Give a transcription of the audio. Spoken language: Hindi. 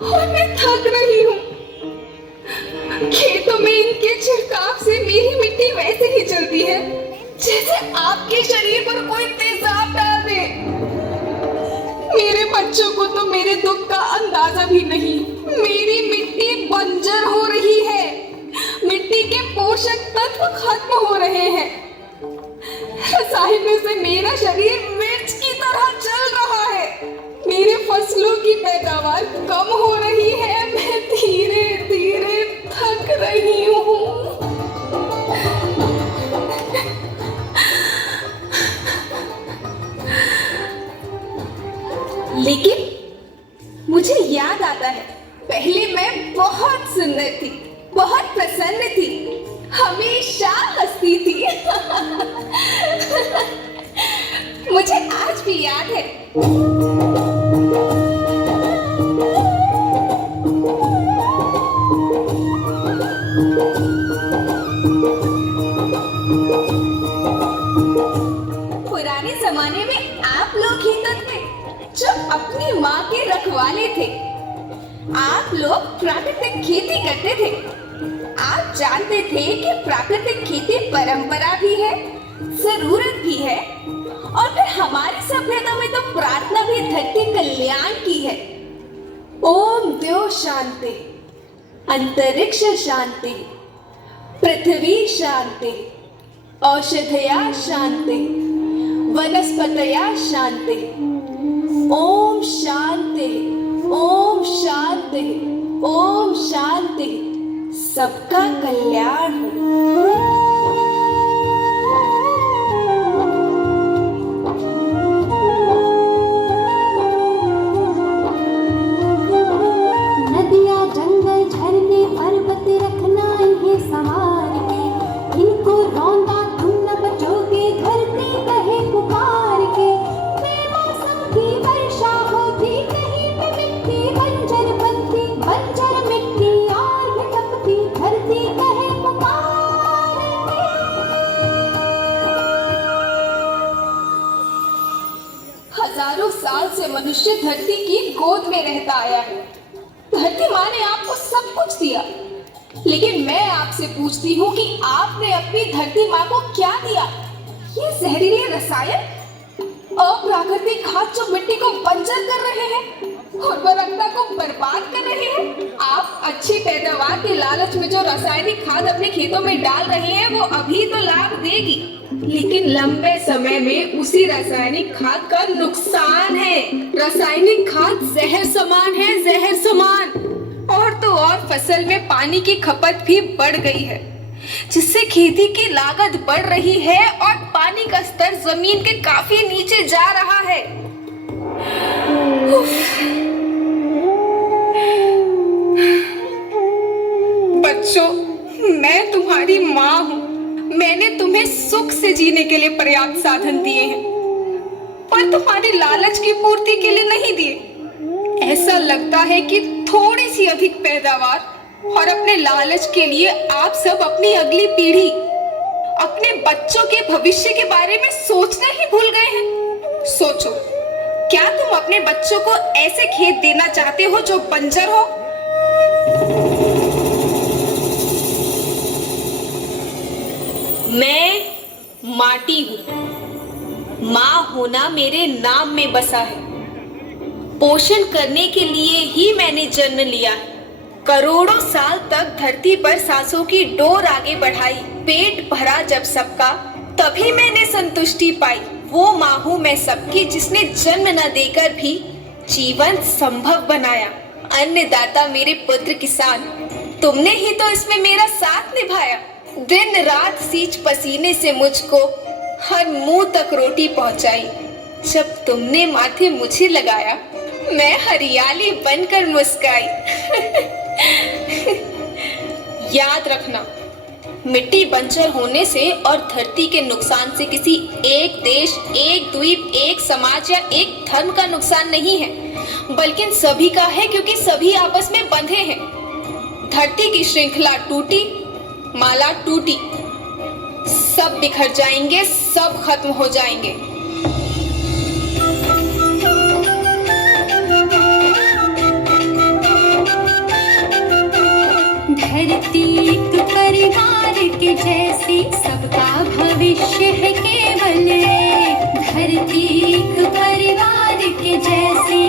और मैं थक रही हूँ। खेतों में इनके छिड़काव से मेरी मिट्टी वैसे ही चलती है जैसे आपके शरीर पर कोई तेजाब डाल दे। मेरे बच्चों को तो मेरे दुख का अंदाजा भी नहीं। मेरी मिट्टी बंजर हो रही है, मिट्टी के पोषक तत्व खत्म हो रहे हैं। रसायनों से मेरा शरीर मिर्च की तरह जल रहा है। मेरे फसलों की पैदावार कम हो रही है। मैं धीरे धीरे थक रही हूँ। लेकिन मुझे याद आता है, पहले मैं बहुत सुंदर थी, बहुत प्रसन्न थी, हमेशा हंसती थी। मुझे आज भी याद है। पुराने जमाने में आप लोग ही तो थे जो अपनी माँ के रखवाले थे। आप लोग प्राकृतिक खेती करते थे। आप जानते थे कि प्राकृतिक खेती परंपरा भी है, जरूरत भी है, और फिर हमारी सभ्यता में तो प्रार्थना भी धरती कल्याण की है। ओम द्यो शांति, अंतरिक्ष शांति, पृथ्वी शांति, औषधया शांति, वनस्पतया शांति। ओम शांति, ओम शांति, ओम शांति। सबका कल्याण हो। नदियाँ, जंगल, झरने, पर्वत रखना इन्हें संवार के, इनको रौंदा तुम न बचोगे, धरती कहे पुकार के। बेमौसम की वर्षा होती, कहीं पे मिट्टी बंजर बनती, बंजर मिट्टी और भी तपती, धरती कहे पुकार के। हजारों साल से मनुष्य धरती की गोद में रहता आया है। धरती माँ ने आपको सब कुछ दिया, लेकिन मैं आपसे पूछती हूँ कि आपने अपनी धरती माँ को क्या दिया? ये जहरीले रसायन, अप्राकृतिक खाद जो मिट्टी को बंजर कर रहे हैं, उर्वरकता को बर्बाद कर रहे हैं। आप अच्छी पैदावार के लालच में जो रासायनिक खाद अपने खेतों में डाल रहे हैं वो अभी तो लाभ देगी, लेकिन लंबे समय में उसी रासायनिक खाद का नुकसान है। रासायनिक खाद जहर समान है, जहर समान। और तो और फसल में पानी की खपत भी बढ़ गई है, जिससे खेती की लागत बढ़ रही है और पानी का स्तर जमीन के काफी नीचे जा रहा है। बच्चों, मैं तुम्हारी माँ हूँ। मैंने तुम्हें सुख से जीने के लिए पर्याप्त साधन दिए हैं, पर तुम्हारी लालच की पूर्ति के लिए नहीं दिए। ऐसा लगता है कि थोड़ी सी अधिक पैदावार और अपने लालच के लिए आप सब अपनी अगली पीढ़ी, अपने बच्चों के भविष्य के बारे में सोचना ही भूल गए हैं। सोचो, क्या तुम अपने बच्चों को ऐसे खेत देना चाहते हो जो बंजर हो? मैं माटी हूँ। माँ होना मेरे नाम में बसा है। पोषण करने के लिए ही मैंने जन्म लिया है। करोड़ों साल तक धरती पर सांसों की डोर आगे बढ़ाई। पेट भरा जब सबका, तभी मैंने संतुष्टि पाई। वो माँ हूँ मैं सबकी, जिसने जन्म न देकर भी जीवन संभव बनाया। अन्नदाता मेरे पुत्र किसान, तुमने ही तो इसमें मेरा साथ निभाया। दिन रात सींच पसीने से मुझको हर मुंह तक रोटी पहुंचाई। जब तुमने माथे मुझे लगाया, मैं हरियाली बनकर मुस्काई। याद रखना, मिट्टी बंजर होने से और धरती के नुकसान से किसी एक देश, एक द्वीप, एक समाज या एक धर्म का नुकसान नहीं है, बल्कि सभी का है, क्योंकि सभी आपस में बंधे हैं। धरती की श्रृंखला टूटी, माला टूटी, सब बिखर जाएंगे, सब खत्म हो जाएंगे। जैसी, सबका भविष्य है केवल एक। धरती एक परिवार के जैसी,